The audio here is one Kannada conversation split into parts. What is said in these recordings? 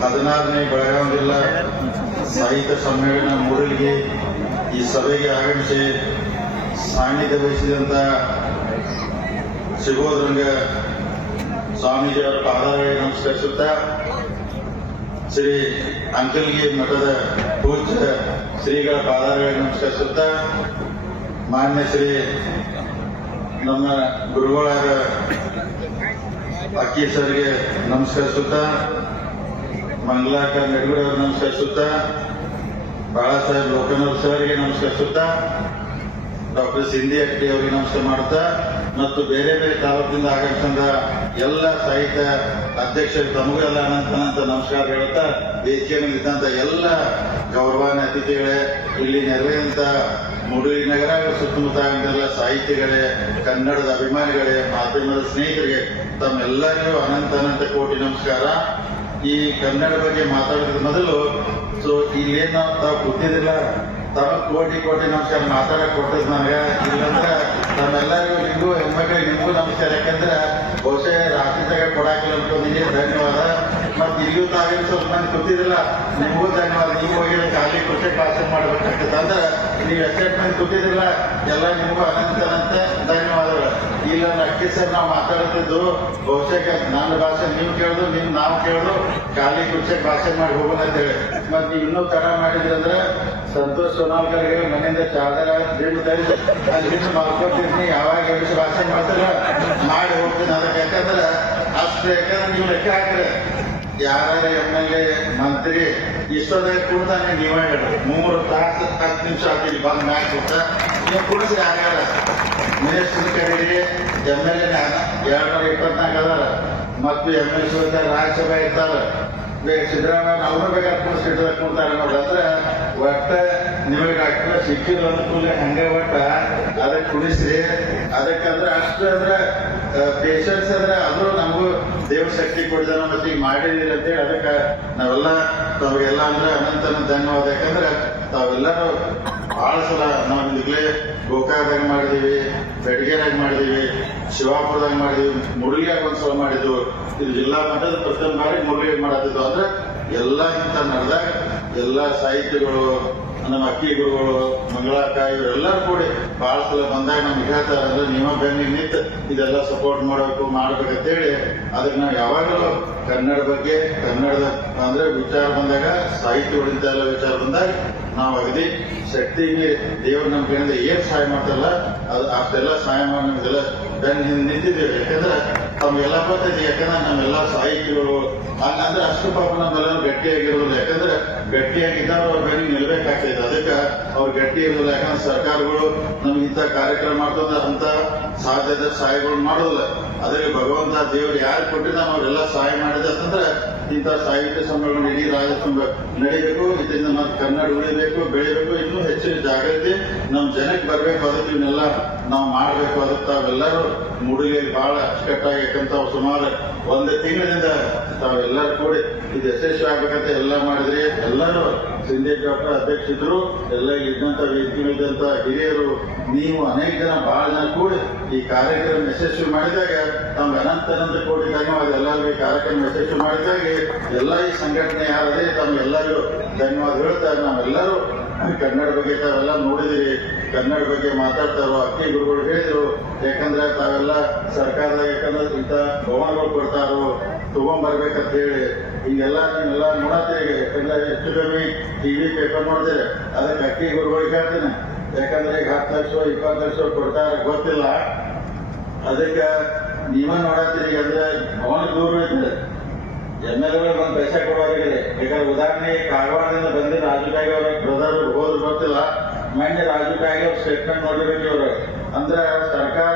ಹದಿನಾರನೇ ಬೆಳಗಾವಿ ಜಿಲ್ಲಾ ಸಾಹಿತ್ಯ ಸಮ್ಮೇಳನ ಮೂಡಲಿಗೆ ಈ ಸಭೆಗೆ ಆಗಮಿಸಿ ಸಾನ್ನಿಧ್ಯ ವಹಿಸಿದಂತ ಸಿಗೋದ್ರಂಗ ಸ್ವಾಮೀಜಿಯವರ ಪಾದಾರಿಗೆ ನಮಸ್ಕರಿಸುತ್ತ ಶ್ರೀ ಅಂಕಲ್ಗಿ ಮಠದ ಪೂಜ್ಯ ಶ್ರೀಗಳ ಪಾದಾರಿಗೆ ನಮಸ್ಕರಿಸುತ್ತ ಮಾನ್ಯ ಶ್ರೀ ನಮ್ಮ ಗುರುಗಳಾದ ಅಕ್ಕಿ ಸರ್ಗೆ ನಮಸ್ಕರಿಸುತ್ತಾ ಮಂಗಲಾಕರ್ ನೆಡಗುಡಿ ಅವರು ನಮಸ್ಕರಿಸುತ್ತಾ ಬಾಳ ಸಾಹೇಬ್ ಲೋಕನೂರ್ ಸರ್ಗೆ ನಮಸ್ಕರಿಸುತ್ತಾ, ಡಾಕ್ಟರ್ ಸಿಂಧಿ ಅಟ್ಟಿ ಅವರಿಗೆ ನಮಸ್ಕಾರ ಮಾಡುತ್ತಾ ಮತ್ತು ಬೇರೆ ಬೇರೆ ತಾಲೂಕಿನಿಂದ ಆಗಮಿಸಿದ ಎಲ್ಲ ಸಾಹಿತ್ಯ ಅಧ್ಯಕ್ಷರು ತಮಗೆಲ್ಲ ಅನಂತ ನಮಸ್ಕಾರ ಹೇಳುತ್ತಾ ವೇದಿಕೆ ಮೇಲೆ ಇದ್ದಂತ ಎಲ್ಲ ಗೌರವಾನ್ಯ ಅತಿಥಿಗಳೇ, ಇಲ್ಲಿ ನೆರವೇರಿದಂತ ಮುಡುಗಿ ನಗರ ಸುತ್ತಮುತ್ತ ಆಗಿದ್ದೆಲ್ಲ ಸಾಹಿತಿಗಳೇ, ಕನ್ನಡದ ಅಭಿಮಾನಿಗಳೇ, ಮಾಧ್ಯಮದ ಸ್ನೇಹಿತರಿಗೆ ತಮ್ಮೆಲ್ಲರಿಗೂ ಅನಂತ ಅನಂತ ಕೋಟಿ ನಮಸ್ಕಾರ. ಈ ಕನ್ನಡ ಬಗ್ಗೆ ಮಾತಾಡೋದ್ರ ಮೊದಲು ಸೊ ಇಲ್ಲೇನು ತಾವು ಗೊತ್ತಿದ್ದಿಲ್ಲ. ತಮಗೆ ಕೋಟಿ ಕೋಟಿ ನಮಸ್ಕಾರ ಮಾತಾಡಕ್ ಕೊಟ್ಟದ್ ನನಗೆ ಇಲ್ಲಂದ್ರ ನಮ್ಮೆಲ್ಲರಿಗೂ ನಿಮಗೂ ಹೆಣ್ಮಕ್ಳಿಗೆ ನಿಮಗೂ ನಮಸ್ಕಾರ. ಯಾಕಂದ್ರೆ ಬಹುಶಃ ತಗ ಕೊಡಾಕಿಲ್ಲ ಅನ್ಕೊಂಡಿದ್ದೀನಿ ಧನ್ಯವಾದ. ಮತ್ತೆ ಇಲ್ಲಿಯೂ ತಾವೇನು ಸ್ವಲ್ಪ ಮಂದಿ ಗೊತ್ತಿದಿಲ್ಲ ನಿಮಗೂ ಧನ್ಯವಾದ ನೀವು ಹೋಗಿ ಖಾಲಿ ಕೊಟ್ಟೆ ಭಾಷೆ ಮಾಡ್ಬೇಕಾಗ್ತದೆ ನೀವು ಎಷ್ಟೆಷ್ಟು ಮಂದಿ ಎಲ್ಲ ನಿಮಗೂ ಅನಂತ ಅನಂತ ಧನ್ಯವಾದಗಳು. ಇಲ್ಲ ಅಕ್ಕಿ ಸರ್ ನಾವು ಮಾತಾಡುತ್ತಿದ್ದು ಬಹುಶಃ ನನ್ನ ಭಾಷೆ ನೀವು ಕೇಳಿದ್ರು ನಿಮ್ ನಾವು ಕೇಳಿದ್ರು ಖಾಲಿ ಕುರ್ಚೆ ಭಾಷೆ ಮಾಡಿ ಹೋಗೋಣ ಅಂತ ಹೇಳಿ. ಮತ್ತೆ ನೀವು ಇನ್ನೂ ತರ ಮಾಡಿದ್ರಂದ್ರೆ ಸಂತೋಷ್ ಸೋನಾಲ್ಕರ್ ಮನೆಯಿಂದ ಚಾರ್ಜರ್ ದಿಂಡು ತರಿಸಿ. ಅಲ್ಲಿ ಹಿಂದೆ ಮಾಡ್ಕೊತಿರ್ತೀನಿ ಯಾವಾಗ ಎಷ್ಟು ಭಾಷೆ ಮಾಡ್ತಾರ. ಮಾಡಿ ಹೋಗ್ತೀನಿ ಅದಕ್ಕೆ. ಯಾಕಂದ್ರೆ ಅಷ್ಟು ಯಾಕಂದ್ರೆ ನೀವು ಲೆಕ್ಕ ಹಾಕ್ರಿ. ಯಾರ ಎಂ ಎಲ್ ಎ ಮಂತ್ರಿ ಇಷ್ಟೊದಾಗ ಕುಡ್ದಾನೆ ನೀವೇ ಹೇಳಿ. ಮೂರು ತಾಸು, ಹತ್ತು ನಿಮಿಷ ಆಗ್ತೀನಿ ಬಂದ್ ಮ್ಯಾಚ್ ಕೊಟ್ಟ ನೀವು ಕುಡಿಸಿ ಆಗಲ್ಲ ಮಿನಿಸ್ಟರ್ ಕರೀರಿ ಎಂ ಎಲ್ ಎ ಎರಡು ನೂರ ಇಪ್ಪತ್ನಾಲ್ಕು ಅದಾರ. ಮತ್ತು ಎಂ ಎಲ್ ಸಿ ರಾಜ್ಯಸಭೆ ಇರ್ತಾರ. ಸಿದ್ದರಾಮಯ್ಯ ಅವರು ಬೇಕಾದ್ರೆ ಕೂಡ ಇಟ್ಟದಾಗ ಕೂಡ್ತಾರೆ ನೋಡ್ರಿ. ಅಂದ್ರೆ ಒಟ್ಟ ನಿಮಗೆ ಡಾಕ್ಟರ್ ಸಿಕ್ಕಿದ ಅನುಕೂಲ ಹಂಗೆ ಒಟ್ಟ ಅದಕ್ಕೆ ಕುಡಿಸ್ರಿ ಅದಕ್ಕಂದ್ರೆ ಅಷ್ಟು ಅಂದ್ರೆ ಪೇಷನ್ಸ್ ಅಂದ್ರೆ ಅದು ನಮಗೂ ದೇವ್ರ ಶಕ್ತಿ ಕೊಡಿದಾನ ಮತ್ತೆ ಈಗ ಅಂತ ಅಂತೇಳಿ ಅದಕ್ಕೆ ನಾವೆಲ್ಲ ತಮಗೆಲ್ಲ ಅಂದ್ರೆ ಅನಂತನ ಅನಂತ ಧನ್ಯವಾದ. ಯಾಕಂದ್ರೆ ತಾವೆಲ್ಲರೂ ಬಹಳ ಸಲ ನಾವು ಈಗಲೇ ಗೋಕಾಕದಾಗ ಮಾಡಿದೀವಿ ಬೆಡಗೇರಾಗ ಮಾಡಿದೀವಿ, ಶಿವಾಪುರದಾಗ ಮಾಡಿದೀವಿ, ಮುರುಳಿಯಾಗ ಒಂದ್ಸಲ ಮಾಡಿದ್ವು ಇದು ಜಿಲ್ಲಾ ಮಟ್ಟದ ಪ್ರಥಮ ಬಾರಿ ಮುರುಳಿಯಾಗ ಮಾಡತ್ತಿದ್ವು ಅಂದ್ರೆ ಎಲ್ಲ ಇಂತ ನಡೆದಾಗ ಎಲ್ಲ ಸಾಹಿತ್ಯಗಳು ನಮ್ಮ ಅಕ್ಕಿ ಗುರುಗಳು ಮಂಗಳಾಕ ಇವರೆಲ್ಲರೂ ಕೂಡಿ ಬಹಳ ಸಲ ಬಂದಾಗ ನಮ್ಗೆ ಹೇಳ್ತಾರೆ ಅಂದ್ರೆ ನಿಮ್ಮ ಬೆನ್ನಿಗೆ ನಿಂತು ಇದೆಲ್ಲ ಸಪೋರ್ಟ್ ಮಾಡಬೇಕು ಮಾಡ್ಬೇಕಂತೇಳಿ ಅದಕ್ಕೆ ನಾವು ಯಾವಾಗಲೂ ಕನ್ನಡ ಬಗ್ಗೆ, ಕನ್ನಡದ ಅಂದ್ರೆ ವಿಚಾರ ಬಂದಾಗ, ಸಾಹಿತ್ಯ ಎಲ್ಲ ವಿಚಾರ ಬಂದಾಗ, ನಾವು ಅಗದಿ ಶಕ್ತಿ ದೇವರ ದೇವ್ರು ನಮ್ ಕಡೆಯಿಂದ ಏನ್ ಸಹಾಯ ಮಾಡ್ತಲ್ಲ ಅದು ಅಷ್ಟೆಲ್ಲ ಸಹಾಯ ಮಾಡಿ ನಮ್ಗೆಲ್ಲ ಬೆನ್ನ ಹಿಂದೆ ನಿಂತಿದ್ದೇವೆ. ಯಾಕಂದ್ರೆ ತಮ್ಗೆಲ್ಲ ಬರ್ತೈತಿ ಯಾಕಂದ್ರೆ ನಮ್ಮೆಲ್ಲ ಸಾಹಿತಿಗಳು ಹಂಗಂದ್ರೆ ಅಷ್ಟು ಪಾಪ ನಮ್ಮೆಲ್ಲ ಗಟ್ಟಿಯಾಗಿರೋದು ಯಾಕಂದ್ರೆ ಗಟ್ಟಿಯಾಗಿದ್ದಾಗ ಅವ್ರ ಮೇಲೆ ನಿಲ್ಬೇಕಾಗ್ತೈತೆ ಅದಕ್ಕೆ ಅವ್ರು ಗಟ್ಟಿ ಇರೋದಿಲ್ಲ. ಯಾಕಂದ್ರೆ ಸರ್ಕಾರಗಳು ನಮ್ಗೆ ಇಂಥ ಕಾರ್ಯಕ್ರಮ ಮಾಡ್ಕೊಂಡ್ರೆ ಅಂತ ಸಾಧ್ಯದ ಸಹಾಯಗಳು ಮಾಡೋದಿಲ್ಲ. ಅದಕ್ಕೆ ಭಗವಂತ ದೇವರು ಯಾರು ಕೊಟ್ಟಿದ್ದ ಅವರೆಲ್ಲ ಸಹಾಯ ಮಾಡಿದ ಅಂತಂದ್ರೆ ಇಂಥ ಸಾಹಿತ್ಯ ಸಮ್ಮೇಳನ ಇಡೀ ರಾಜ್ಯ ತುಂಬ ನಡಿಬೇಕು. ಇದರಿಂದ ಮತ್ತೆ ಕನ್ನಡ ಉಳಿಬೇಕು ಬೆಳಿಬೇಕು ಇನ್ನೂ ಹೆಚ್ಚಿನ ಜಾಗೃತಿ ನಮ್ಮ ಜನಕ್ಕೆ ಬರಬೇಕು ಅದಕ್ಕೆ ಇವನ್ನೆಲ್ಲ ನಾವು ಮಾಡಬೇಕು ಅದಕ್ಕೆ ತಾವೆಲ್ಲರೂ. ಮೂಡಿಗೆಯಲ್ಲಿ ಬಹಳ ಅಚ್ಚುಕಟ್ಟಾಗಿ ಯಾಕಂತ ಸುಮಾರು ಒಂದು ತಿಂಗಳಿಂದ ತಾವೆಲ್ಲರೂ ಕೂಡಿ ಇದು ಯಶಸ್ವಿ ಆಗ್ಬೇಕಂತ ಎಲ್ಲ ಮಾಡಿದ್ರಿ ಎಲ್ಲರೂ ಡಾಕ್ಟರ್ ಅಧ್ಯಕ್ಷರು ಎಲ್ಲ ಇದ್ದಂತ ವೇದಿಕೆಗಳಿದ್ದಂತ ಹಿರಿಯರು, ನೀವು ಅನೇಕ ಜನ ಬಹಳ ಜನ ಕೂಡಿ ಈ ಕಾರ್ಯಕ್ರಮ ಯಶಸ್ವಿ ಮಾಡಿದಾಗ ತಮ್ಗೆ ಅನಂತ ಅನಂತ ಕೋಟಿ ಧನ್ಯವಾದ. ಎಲ್ಲರಿಗೂ ಈ ಕಾರ್ಯಕ್ರಮ ಯಶಸ್ವಿ ಮಾಡಿದಾಗ ಎಲ್ಲ ಈ ಸಂಘಟನೆ ಯಾರದೇ ತಮ್ಮೆಲ್ಲರಿಗೂ ಧನ್ಯವಾದ ಹೇಳ್ತಾ ನಾವೆಲ್ಲರೂ ಕನ್ನಡ ಬಗ್ಗೆ ತಾವೆಲ್ಲ ನೋಡಿದಿರಿ. ಕನ್ನಡ ಬಗ್ಗೆ ಮಾತಾಡ್ತಾರೋ ಅಕ್ಕಿ ಗುರುಗಳು ಹೇಳಿದ್ರು. ಯಾಕಂದ್ರೆ ತಾವೆಲ್ಲ ಸರ್ಕಾರದ ಯಾಕಂದ್ರೆ ಇಂಥ ಭವನಗಳು ಕೊಡ್ತಾರೋ ತಗೊಂಡ್ಬರ್ಬೇಕಂತ ಹೇಳಿ. ಹಿಂಗೆಲ್ಲ ನೀವೆಲ್ಲ ನೋಡತ್ತೀರಿ ಯಾಕಂದ್ರೆ ಹೆಚ್ಚು ಕಮ್ಮಿ ಟಿವಿ ಪೇಪರ್ ನೋಡ್ತೀರಿ. ಅದಕ್ಕೆ ಅಕ್ಕಿ ಗುರುಗಳಿಗೆ ಹೇಳ್ತೀನಿ. ಯಾಕಂದ್ರೆ ಈಗ ಹತ್ತು ಲಕ್ಷ ಇಪ್ಪತ್ತು ಲಕ್ಷ ಕೊಡ್ತಾರೆ. ಗೊತ್ತಿಲ್ಲ. ಅದಕ್ಕೆ ನೀವ ನೋಡತ್ತೀರಿ ಅಂದ್ರೆ ಭವನ ದೂರ ಇದೆ. ಎಂ ಒಂದು ಪೈಸೆ ಕೊಡೋರಿಗೆ. ಈಗ ಉದಾಹರಣೆ ಕಾಗವಾಡದಿಂದ ಬಂದಿದ್ದ ರಾಜು ಕಾಯಿ ಅವರ ಬ್ರದರ್ ಹೋದ್ರು ಗೊತ್ತಿಲ್ಲ. ಮಂಡ್ಯ ರಾಜು ಕಾಯಿ ಅವ್ರ ಸ್ಟೇಟ್ಮೆಂಟ್ ನೋಡಿರ್ಬೇಕು ಇವರು. ಅಂದ್ರೆ ಸರ್ಕಾರ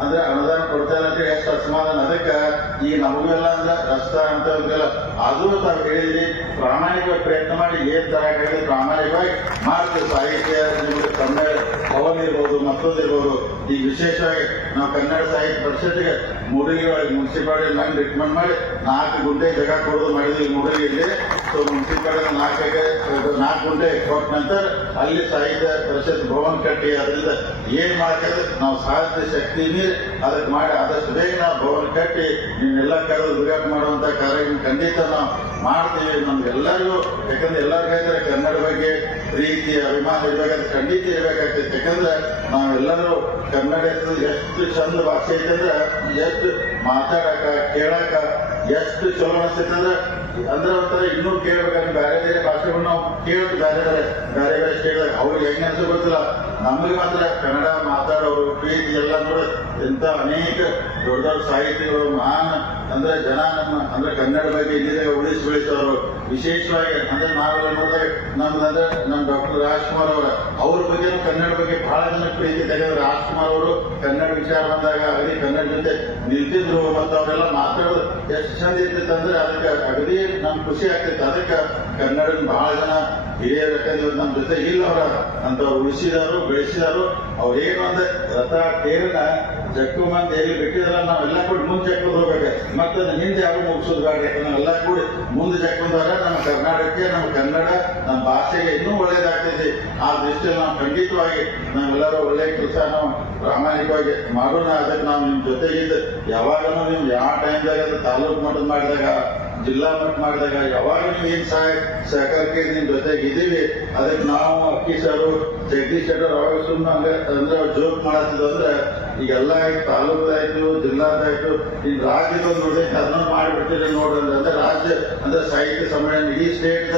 ಅಂದ್ರೆ ಅನುದಾನ ಕೊಡ್ತಾ ಇಲ್ಲ ಅಂತ ಎಷ್ಟು ಅಸಮಾಧಾನ. ಅದಕ್ಕೆ ಈ ನಮಗೆಲ್ಲ ಅಂದ್ರೆ ರಸ್ತ ಅಂತ ಅದು ತಾವು ಹೇಳಿದ್ರಿ ಪ್ರಾಮಾಣಿಕವಾಗಿ ಪ್ರಯತ್ನ ಮಾಡಿ, ಏನ್ ತರ ಹೇಳಿದ್ರೆ, ಪ್ರಾಮಾಣಿಕವಾಗಿ ಮಾಡ್ತೀವಿ. ಸಾಹಿತ್ಯ ನಿಮಗೆ ಕನ್ನಡ ಪವನ್ ಇರ್ಬೋದು ಮತ್ತೊಂದು ಇರ್ಬೋದು ಈ ವಿಶೇಷವಾಗಿ ನಾವು ಕನ್ನಡ ಸಾಹಿತ್ಯ ಪರಿಷತ್ಗೆ ಮೂಡಿಗೆ ಒಳಗೆ ಮುನ್ಸಿಪಾಲಿಟಿ ನಂಗೆ ರಿಕಮೆಂಡ್ ಮಾಡಿ ನಾಲ್ಕು ಗುಂಟೆ ಜಾಗ ಕೊಡೋದು ಮಾಡಿದ್ವಿ ಮೂಡಿಗೆಯಲ್ಲಿ ಸೊ, ಮುನ್ಸಿಪಾಲಿಟಿ ನಾಲ್ಕು ಎಕರೆ ನಾಲ್ಕು ಗುಂಟೆ ಕೊಟ್ಟ ನಂತರ ಅಲ್ಲಿ ಸಾಹಿತ್ಯ ಪರಿಷತ್ ಭವನ್ ಕಟ್ಟಿ ಅದರಿಂದ ಏನ್ ಮಾಡ್ತಾರೆ? ನಾವು ಸಾಹಿತ್ಯ ಶಕ್ತಿ ಮೀರಿ ಅದಕ್ಕೆ ಮಾಡಿ ಆದಷ್ಟು ಬೇಗ ನಾವು ಭವನ ಕಟ್ಟಿ ನಿಮ್ಮೆಲ್ಲ ಕರೆದು ಉದ್ಘಾಟನೆ ಮಾಡುವಂತ ಕಾರ್ಯಕ್ರಮ ಖಂಡಿತ ನಾವು ಮಾಡ್ತೀವಿ. ನಮ್ಗೆಲ್ಲರಿಗೂ ಯಾಕಂದ್ರೆ ಎಲ್ಲರಿಗೂ ಹೇಳ್ತಾರೆ ಕನ್ನಡ ಬಗ್ಗೆ ಪ್ರೀತಿ, ಅಭಿಮಾನ ಇರ್ಬೇಕಾದ್ರೆ ಖಂಡಿತ ಇರ್ಬೇಕಾಗ್ತೈತೆ ಯಾಕಂದ್ರೆ ನಾವೆಲ್ಲರೂ ಕನ್ನಡ ಎಷ್ಟು ಚಂದ ಭಾಷೆ ಐತಂದ್ರೆ ಎಷ್ಟು ಮಾತಾಡಕ, ಕೇಳಕ ಎಷ್ಟು ಚಲೋ ಅನಿಸ್ತೈತೆ ಅಂದ್ರೆ ಒಂಥರ ಇನ್ನೂ ಕೇಳ್ಬೇಕಂದ್ರೆ ಬೇರೆ ಬೇರೆ ಭಾಷೆಗಳು ನಾವು ಕೇಳಿದ್ ಬೇರೆ ಬೇರೆ ಬೇರೆ ಬೇರೆ ಕೇಳಿದಾಗ ಅವ್ರಿಗೆ ಹೆಂಗ್ ಅನ್ಸೋ ಗೊತ್ತಿಲ್ಲ. ನಮಗೆ ಮಾತ್ರ ಕನ್ನಡ ಮಾತಾಡೋರು, ಪ್ರೀತಿ ಎಲ್ಲ ನೋಡಿ ಇಂಥ ಅನೇಕ ದೊಡ್ಡ ದೊಡ್ಡ ಸಾಹಿತಿಗಳು, ಮಹಾನ್ ಅಂದ್ರೆ ಜನ ನಮ್ಮ, ಅಂದ್ರೆ ಕನ್ನಡ ಬಗ್ಗೆ ಇಲ್ಲಿದಾಗ ಉಳಿಸಿ ಬೆಳೆಸೋರು. ವಿಶೇಷವಾಗಿ ಅಂದ್ರೆ ನಾವೆಲ್ಲ ನೋಡಿದಾಗ ನಮ್ದು ಅಂದ್ರೆ ನಮ್ಮ ಡಾಕ್ಟರ್ ರಾಜ್ಕುಮಾರ್ ಅವರ, ಅವ್ರ ಬಗ್ಗೆ ಕನ್ನಡ ಬಗ್ಗೆ ಬಹಳ ಜನ ಪ್ರೀತಿ ತೆಗೆದ್ರು. ರಾಜ್ಕುಮಾರ್ ಅವರು ಕನ್ನಡ ವಿಚಾರ ಬಂದಾಗ ಅಲ್ಲಿ ಕನ್ನಡ ಜೊತೆ ನಿಲ್ತಿದ್ರು ಮತ್ತು ಅವರೆಲ್ಲ ಮಾತಾಡೋದು ಎಷ್ಟು ಚಂದ ಇರ್ತಿತ್ತು ಅಂದ್ರೆ ಅದಕ್ಕೆ ಅಗದಿ ನಮ್ ಖುಷಿ ಆಗ್ತೈತೆ ಅದಕ್ಕೆ ಕನ್ನಡನ ಬಹಳ ಜನ ಹಿರಿಯರು ನಮ್ಮ ಜೊತೆ ಇಲ್ಲ ಅವರ. ಅಂತ ಉಳಿಸಿದಾರು, ಬೆಳೆಸಿದಾರು. ಅವ್ರು ಏನು ಅಂದ್ರೆ ರಥ ತೇರನ ಜಕ್ಕು ಮಂದಿ ಎಲ್ಲಿ ಬಿಟ್ಟಿದಾರ ನಾವೆಲ್ಲ ಕೂಡ ಮುಂದೆ ಜಕ್ಕೊಂಡು ಹೋಗ್ಬೇಕು. ಮತ್ತೆ ಹಿಂದೆ ಯಾರು ಮುಗಿಸೋದು ಬೇಡ ನಾವೆಲ್ಲ ಕೂಡಿ ಮುಂದೆ ಬಂದಾಗ ನಮ್ಮ ಕರ್ನಾಟಕಕ್ಕೆ, ನಮ್ಮ ಕನ್ನಡ, ನಮ್ಮ ಭಾಷೆಗೆ ಇನ್ನೂ ಒಳ್ಳೇದಾಗ್ತೈತಿ. ಆ ದೃಷ್ಟಿಯಲ್ಲಿ ನಾವು ಖಂಡಿತವಾಗಿ ನಾವೆಲ್ಲರೂ ಒಳ್ಳೆ ಕೆಲಸ ನಾವು ಪ್ರಾಮಾಣಿಕವಾಗಿ ಮಾಡೋಣ. ಅದಕ್ಕೆ ನಾವು ನಿಮ್ಮ ಜೊತೆಗಿದ್ದು ಯಾವಾಗಲೂ ನೀವು ಯಾವ ಟೈಮ್ದಾಗ ತಾಲೂಕು ಮಟ್ಟದ ಮಾಡಿದಾಗ ಜಿಲ್ಲಾ ಮಟ್ಟ ಮಾಡಿದಾಗ ಯಾವಾಗ ನೀವು ಏನ್ ಸಹಾಯ ಸಹಕಾರಕ್ಕೆ ನಿಮ್ ಜೊತೆಗೆ ಇದೀವಿ ಅದಕ್ಕೆ ನಾವು ಅಕ್ಕಿ ಸರ್, ಜಗದೀಶ್ ಶೆಟ್ಟರ್ ಅವಾಗ ಸುಮ್ಮನೆ ಹಂಗ ಅಂದ್ರೆ ಜೋಕ್ ಮಾಡ್ತಿದ್ರು ಅಂದ್ರೆ ಈಗೆಲ್ಲ ತಾಲೂಕದಾಯ್ತು, ಜಿಲ್ಲಾದಾಯ್ತು, ಈ ರಾಜ್ಯದ ಒಂದು ಉಳಿದೈತೆ ಅದನ್ನ ಮಾಡಿಬಿಡ್ತೀರಿ ನೋಡ್ರಿ ಅಂದ್ರೆ ರಾಜ್ಯ ಅಂದ್ರೆ ಸಾಹಿತ್ಯ ಸಮ್ಮೇಳನ ಇಡೀ ಸ್ಟೇಟ್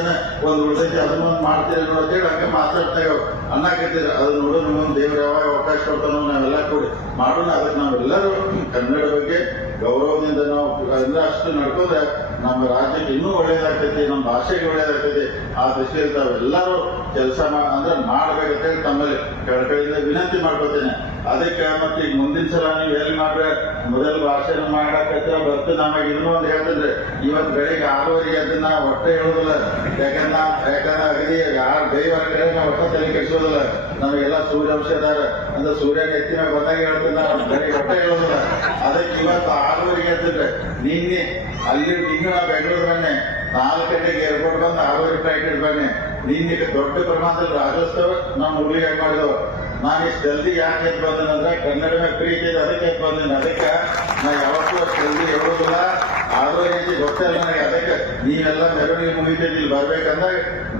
ಒಂದು ಉಳಿದೈತಿ, ಅದನ್ನ ಮಾಡ್ತೀರಿ ನೋಡ್ ಅಂತೇಳಿ ಹಂಗೆ ಮಾತಾಡ್ತೇವೆ ಅನ್ನಕತ್ತಿದ್ರು ಅದು ನೋಡು ನಿಮ್ಮ ದೇವ್ರ ಯಾವಾಗ ಅವಕಾಶ ಕೊಡ್ತಾನೋ ನಾವೆಲ್ಲ ಕೂಡಿ ಮಾಡೋಣ, ಅದಕ್ಕೆ ನಾವೆಲ್ಲರೂ ಕನ್ನಡ ಬಗ್ಗೆ ಗೌರವದಿಂದ ನಾವು ಅಂದ್ರೆ ಅಷ್ಟು ನಡ್ಕೊಂಡ್ರೆ ನಮ್ಮ ರಾಜ್ಯಕ್ಕೆ ಇನ್ನೂ ಒಳ್ಳೇದಾಗ್ತೈತಿ ನಮ್ಮ ಭಾಷೆಗೆ ಒಳ್ಳೇದಾಗ್ತೈತಿ, ಆ ದೃಷ್ಟಿಯಲ್ಲಿ ತಾವೆಲ್ಲರೂ ಕೆಲಸ ಅಂದ್ರೆ ಮಾಡ್ಬೇಕಂತೇಳಿ ತಮ್ಮಲ್ಲಿ ಕಳಕಳಿಯಿಂದ ವಿನಂತಿ ಮಾಡ್ಕೊತೇನೆ ಅದಕ್ಕೆ ಮತ್ತೆ ಈಗ ಮುಂದಿನ ಸಲ ನೀವು ಎಲ್ಲಿ ಮಾಡ್ರೆ ಮೊದಲು ಭಾಷೆನ ಮಾಡಕತ್ರ ಬರ್ತು ನಮಗೆ ಇನ್ನೂ ಒಂದು ಹೇಳ್ತಿದ್ರೆ, ಇವತ್ತು ಬೆಳಿಗ್ಗೆ ಆರೂವರೆಗೆ ಅದನ್ನ ಹೊಟ್ಟೆ ಹೇಳೋದಿಲ್ಲ. ಯಾಕಂದ್ರೆ ಯಾಕಂದ್ರೆ ಅಗದಿ ಯಾರು ದೈವರ ಕಡೆ ನಾವು ಹೊಟ್ಟೆ ತಲೆ ಕೆಡಿಸೋದಿಲ್ಲ. ನಮಗೆಲ್ಲ ಸೂರ್ಯಾಂಶ ಅದಾರ ಅಂದ್ರೆ ಸೂರ್ಯನ ಎತ್ತಿನ ಗೊತ್ತಾಗಿ ಹೇಳ್ತೀನಿ ಹೊಟ್ಟೆ ಹೇಳೋದಿಲ್ಲ. ಅದಕ್ಕೆ ಇವತ್ತು ಆರೂವರೆಗೆ ನಿನ್ನೆ ಅಲ್ಲಿ ಬೆಂಗಳೂರು ಬನ್ನಿ, ನಾಲ್ಕು ಗಂಟೆಗೆ ಏರ್ಪೋರ್ಟ್ ಬಂದು ಆರೂವರೆ ಫ್ಲೈಟ್ ಇಟ್ಟು ಬನ್ನಿ. ನಿನ್ನೆ ದೊಡ್ಡ ಪ್ರಮಾಣದಲ್ಲಿ ರಾಜ್ಯೋತ್ಸವ ನಾವು ಮುರುಳಿಗೆ ಮಾಡಿದವು? ನಾನು ಇಷ್ಟು ಜಲ್ದಿ ಯಾಕೆ ಎದ್ದು ಬಂದನಂದ್ರೆ ಕನ್ನಡ ಮೇಲೆ ಪ್ರೀತಿ ಇದೆ, ಅದಕ್ಕೆ ಎದ್ದು ಅದಕ್ಕೆ ನಾ ಯಾವತ್ತೂ ಅಷ್ಟು ಜಲ್ದಿ ಹೇಳೋದಿಲ್ಲ ಆದರೂ ರೀತಿ ಗೊತ್ತಿಲ್ಲ ನನಗೆ, ಅದಕ್ಕೆ ನೀವೆಲ್ಲ ಮೆರವಣಿಗೆ ಮುಗಿತೈತಿ ಇಲ್ಲಿ ಬರ್ಬೇಕಂದ್ರೆ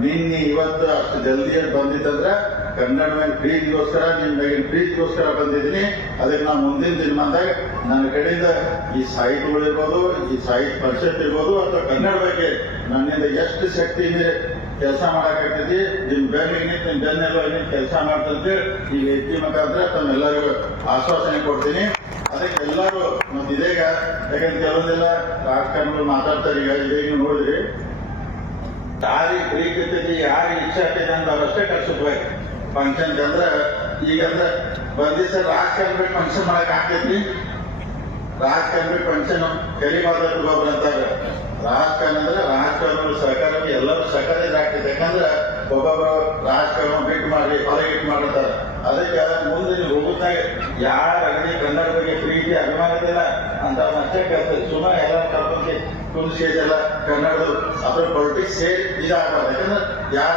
ನಿನ್ನೆ ಇವತ್ತು ಅಷ್ಟು ಜಲ್ದಿ ಎದ್ದು ಬಂದಿತ್ತಂದ್ರೆ ಕನ್ನಡ ಮೇಲೆ ಪ್ರೀತಿಗೋಸ್ಕರ ನಿಮ್ ಮೇಲಿನ ಪ್ರೀತಿಗೋಸ್ಕರ ಬಂದಿದ್ದೀನಿ. ಅದಕ್ಕೆ ನಾವು ಮುಂದಿನ ದಿನಮಾನದಾಗ ನನ್ನ ಕಡೆಯಿಂದ ಈ ಸಾಹಿತ್ಯಗಳಿರ್ಬೋದು ಈ ಸಾಹಿತ್ಯ ಪರಿಷತ್ ಇರ್ಬೋದು ಅಥವಾ ಕನ್ನಡ ಬಗ್ಗೆ ನನ್ನಿಂದ ಎಷ್ಟು ಶಕ್ತಿ ಇದೆ ಕೆಲಸ ಮಾಡಕ್ಕಾಗ್ತೈತಿ, ನಿಮ್ ಬೆನ್ನಿಗೆ ನಿಂತು ನಿಮ್ ಬೆನ್ನೆಲ್ಲ ಕೆಲಸ ಮಾಡ್ತಂತೆ ಈ ಮಾತಾಡ್ತಾರೆ ಮುಖಾಂತರ ತಮ್ಮೆಲ್ಲರಿಗೂ ಆಶ್ವಾಸನೆ ಕೊಡ್ತೀನಿ. ಅದಕ್ಕೆ ಎಲ್ಲರೂ, ಮತ್ತೆ ಇದೀಗ, ಯಾಕಂದ್ರೆ ಕೆಲವೊಂದೆಲ್ಲ ರಾಜಕಾರಣಿಗಳು ಮಾತಾಡ್ತಾರೆ, ಈಗ ಇದೀಗ ನೀವು ನೋಡಿದ್ರಿ. ಯಾರಿಗೆ ಇರ್ತೈತಿ, ಯಾರಿಗೆ ಇಚ್ಛೆ ಆಗ್ತೈತಿ ಅಂತ ಅವರಷ್ಟೇ ಕಳ್ಸಬೇಕು ಫಂಕ್ಷನ್ ಅಂದ್ರೆ ಈಗಂದ್ರೆ ಬಂದಿದ್ದ ರಾಜಕಾರಣ ಫಂಕ್ಷನ್ ಮಾಡಕ್ ಆಗ್ತೈತಿ. ರಾಜಕಾರಣ ಫಂಕ್ಷನ್ ಕರಿಬಾರ್ದು ಒಬ್ಬರು ಅಂತಾರೆ. ರಾಜಕಾರಣ ಅಂದ್ರೆ ರಾಜಕಾರಣ ಸರ್ಕಾರಕ್ಕೆ ಎಲ್ಲರೂ ಸಹಕಾರ ಆಗ್ತೈತೆ ಯಾಕಂದ್ರೆ ಒಬ್ಬೊಬ್ಬರು ರಾಜಕಾರಣ ಬಿಟ್ಟು ಮಾಡಿ ಹೊರಗೆ ಇಟ್ಟು ಮಾಡಿರ್ತಾರೆ. ಅದಕ್ಕೆ ಮುಂದೆ ಹೋಗುತ್ತಾಗ ಯಾರ ಅಗದಿ ಕನ್ನಡ ಬಗ್ಗೆ ಪ್ರೀತಿ ಅಭಿಮಾನ ಇದೆಯಲ್ಲ ಅಂತ ಮತ್ತೆ ಕರ್ತದೆ ಸುಮ್ಮನೆ ಎಲ್ಲ ಕರ್ಕೊಂಡು ಕುಂದಿಸಿ ಎಲ್ಲ ಕನ್ನಡದ ಅದ್ರ ಪೊಲಿಟಿಕ್ಸ್ ಸೇರಿ ಇದಾಗಬಾರ್ದು. ಯಾಕಂದ್ರೆ ಯಾರ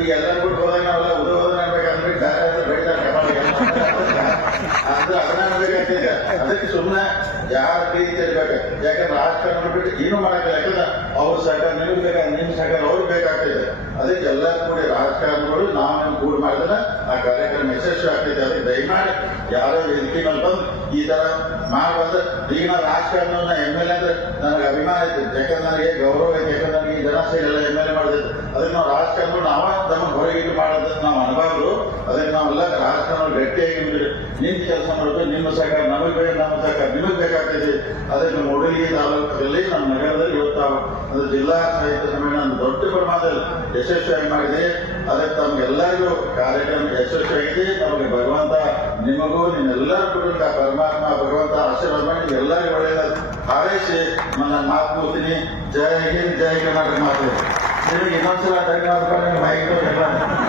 ಈಗ ಎಲ್ಲರೂ ಬಿಟ್ಟು ಹೋದಾಗ ನಾವೆಲ್ಲ ಉದ್ಯೋಗ ಬೇರೆ ಹತ್ರ ಬೆಳಿತಾರೆ. ಅಂದ್ರೆ ಅದನ್ನ ಅದಕ್ಕೆ ಸುಮ್ಮನೆ ಯಾರ ರೀತಿ ಇರ್ಬೇಕು ಯಾಕಂದ್ರೆ ರಾಜಕಾರಣ ಬಿಟ್ಟು ಏನು ಮಾಡಕ್ಕಿಲ್ಲ ಯಾಕಂದ್ರೆ ಅವ್ರ ಸಹಕಾರ ನಿಮ್ಗೆ ಬೇಕಾದ ನಿಮ್ ಸಹಕಾರ ಅವ್ರಿಗೆ ಬೇಕಾಗ್ತದೆ ಅದಕ್ಕೆ ಎಲ್ಲ ಕೂಡಿ ರಾಜಕಾರಣಿಗಳು ನಾವು ಕೂಡಿ ಮಾಡಿದ್ರೆ ಆ ಕಾರ್ಯಕ್ರಮ ಯಶಸ್ವಿ ಆಗ್ತೈತೆ ಅದಕ್ಕೆ ದಯಮಾಡಿ ಯಾರೋ ವೇದಿಕೆ ಬಂದು ಈ ತರ ಮಾಡ್ಬಾರ್ದು ಈಗ ನಾವು ರಾಜಕಾರಣವನ್ನ ಎಂ ಎಲ್ ಎ ಅಂದ್ರೆ ನನಗೆ ಅಭಿಮಾನ ಐತಿ ಯಾಕಂದ್ರೆ ನನಗೆ ಗೌರವ ಐತಿ ಯಾಕಂದ್ರೆ ನನಗೆ ಜನ ಸೇರಿ ಎಂ ಎಲ್ ಎ ಮಾಡಿದ್ರು ಅದಕ್ಕೆ ನಾವು ರಾಜಕಾರಣ ನಾವ ನಮ್ಮ ಹೊರಗಿಟ್ಟು ಮಾಡೋದಕ್ಕೆ ನಾವು ಅನ್ಬಾರ್ದು ಅದಕ್ಕೆ ನಾವೆಲ್ಲ ರಾಜಕಾರಣ ಗಟ್ಟಿಯಾಗಿ ನಿಂತು ಕೆಲಸ ಮಾಡಬೇಕು, ನಿಮ್ಮ ಸಹಕಾರ, ನಮಗೆ ಬೇಡ, ನಮ್ಮ ಸಹಕಾರ, ನಿಮಗೆ ಬೇಕಾಗ್ತೈತಿ. ಅದಕ್ಕೆ ಮೂಡಲಿಗೆ ತಾಲೂಕಲ್ಲಿ, ನಮ್ಮ ನಗರದಲ್ಲಿ ಇವತ್ತು ಅದು ಜಿಲ್ಲಾ ಸಾಹಿತ್ಯ ಸಮ್ಮೇಳನ ದೊಡ್ಡ ಪ್ರಮಾಣದಲ್ಲಿ ಯಶಸ್ವಿಯಾಗಿ ಮಾಡಿದೆ. ಅದಕ್ಕೆ ತಮ್ಗೆಲ್ಲರಿಗೂ ಕಾರ್ಯಕ್ರಮ ಯಶಸ್ವಿಯಾಗಿದೆ. ನಮಗೆ ಭಗವಂತ ನಿಮಗೂ, ನಿಮ್ಮೆಲ್ಲರ ಕುಟುಂಬ ಪರಮಾತ್ಮ, ಭಗವಂತ ಆಶೀರ್ವಾದ ಮಾಡಿ ಎಲ್ಲರಿಗೂ ಒಳ್ಳೆಯದ ಹಾರೈಸಿ, ನನ್ನ ಮಾತು ಕೂತೀನಿ ಜಯ ಹಿಂದ್ ಜಯ ಕರ್ನಾಟಕ ಮಾತು. ನಿಮಗೆ ಇನ್ನೊಂದ್ಸಲ ಧನ್ಯವಾದ